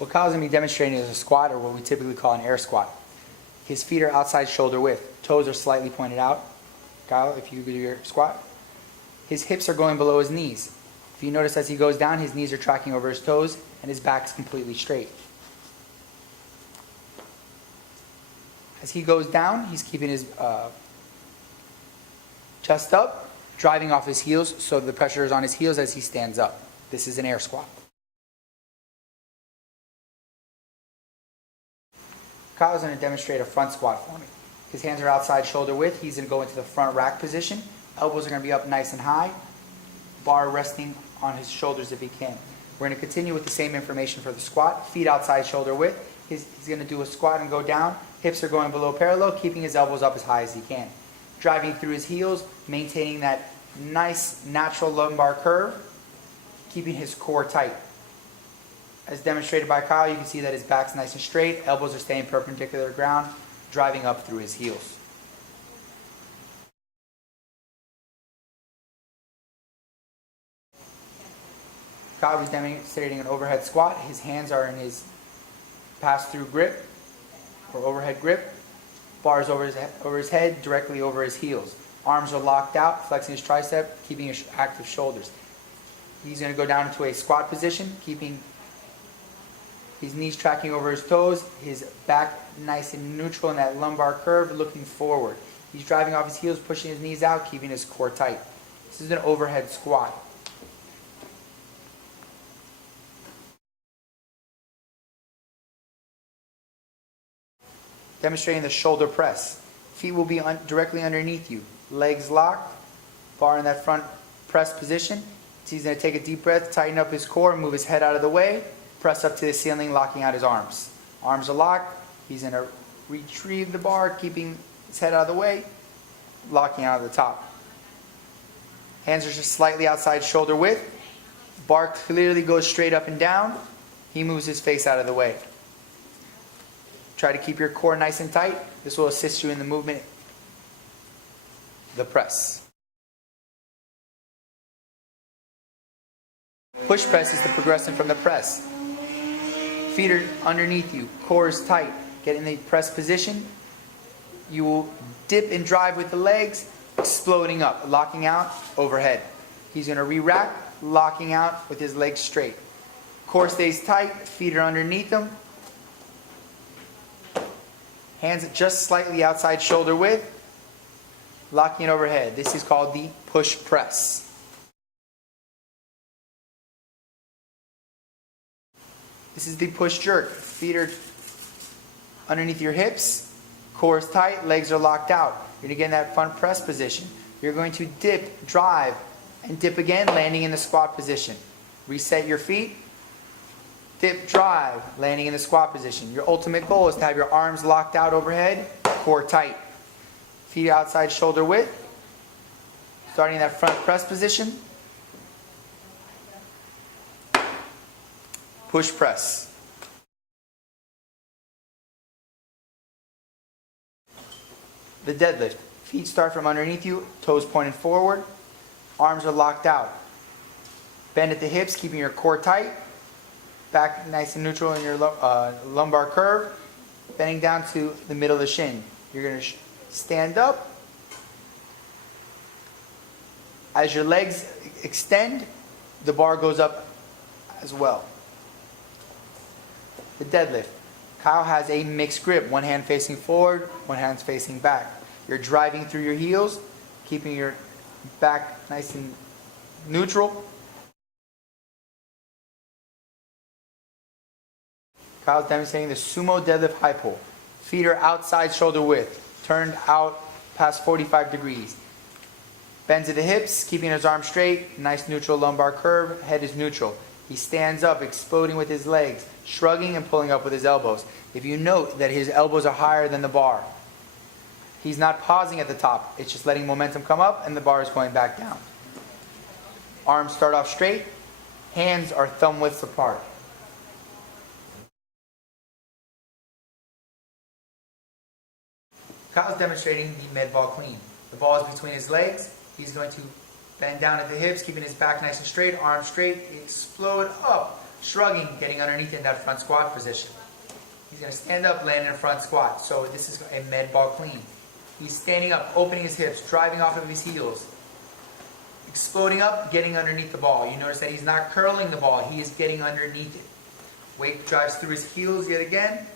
What Kyle's going to be demonstrating is a squat, or what we typically call an air squat. His feet are outside shoulder width. Toes are slightly pointed out. Kyle, if you do your squat. His hips are going below his knees. If you notice as he goes down, his knees are tracking over his toes and his back is completely straight. As he goes down, he's keeping his chest up, driving off his heels so the pressure is on his heels as he stands up. This is an air squat. Kyle is going to demonstrate a front squat for me. His hands are outside shoulder width. He's going to go into the front rack position. Elbows are going to be up nice and high. Bar resting on his shoulders if he can. We're going to continue with the same information for the squat. Feet outside shoulder width. He's going to do a squat and go down. Hips are going below parallel, keeping his elbows up as high as he can. Driving through his heels, maintaining that nice natural lumbar curve, keeping his core tight. As demonstrated by Kyle, you can see that his back's nice and straight, elbows are staying perpendicular to the ground, driving up through his heels. Kyle is demonstrating an overhead squat. His hands are in his pass-through grip, or overhead grip. Bars over his head, directly over his heels. Arms are locked out, flexing his tricep, keeping his active shoulders. He's going to go down into a squat position, keeping his knees tracking over his toes, his back nice and neutral in that lumbar curve, looking forward. He's driving off his heels, pushing his knees out, keeping his core tight. This is an overhead squat. Demonstrating the shoulder press. Feet will be directly underneath you. Legs locked, bar in that front press position. So he's going to take a deep breath, tighten up his core, move his head out of the way, press up to the ceiling, locking out his arms. Arms are locked. He's going to retrieve the bar, keeping his head out of the way, locking out of the top. Hands are just slightly outside shoulder width. Bar clearly goes straight up and down. He moves his face out of the way. Try to keep your core nice and tight. This will assist you in the movement, the press. Push press is the progression from the press. Feet are underneath you, core is tight. Get in the press position. You will dip and drive with the legs, exploding up, locking out overhead. He's going to re-rack, locking out with his legs straight. Core stays tight, feet are underneath him. Hands just slightly outside shoulder width, locking it overhead. This is called the push press. This is the push jerk. Feet are underneath your hips, core is tight, legs are locked out. You're going to get in that front press position. You're going to dip, drive, and dip again, landing in the squat position. Reset your feet. Dip, drive, landing in the squat position. Your ultimate goal is to have your arms locked out overhead, core tight. Feet outside shoulder width. Starting in that front press position. Push press. The deadlift. Feet start from underneath you, toes pointed forward. Arms are locked out. Bend at the hips, keeping your core tight. Back nice and neutral in your lumbar curve, bending down to the middle of the shin. You're going to stand up. As your legs extend, the bar goes up as well. The deadlift. Kyle has a mixed grip, one hand facing forward, one hand facing back. You're driving through your heels, keeping your back nice and neutral. Kyle's demonstrating the sumo deadlift high pull. Feet are outside shoulder width, turned out past 45 degrees. Bends at the hips, keeping his arms straight, nice neutral lumbar curve, head is neutral. He stands up, exploding with his legs, shrugging and pulling up with his elbows. If you note that his elbows are higher than the bar, he's not pausing at the top. It's just letting momentum come up and the bar is going back down. Arms start off straight, hands are thumb widths apart. Kyle's demonstrating the med ball clean. The ball is between his legs. He's going to bend down at the hips, keeping his back nice and straight, arms straight, explode up shrugging, getting underneath in that front squat position. He's going to stand up, land in a front squat. So this is a med ball clean. He's standing up, opening his hips, driving off of his heels. Exploding up, getting underneath the ball. You notice that he's not curling the ball, he is getting underneath it. Weight drives through his heels yet again.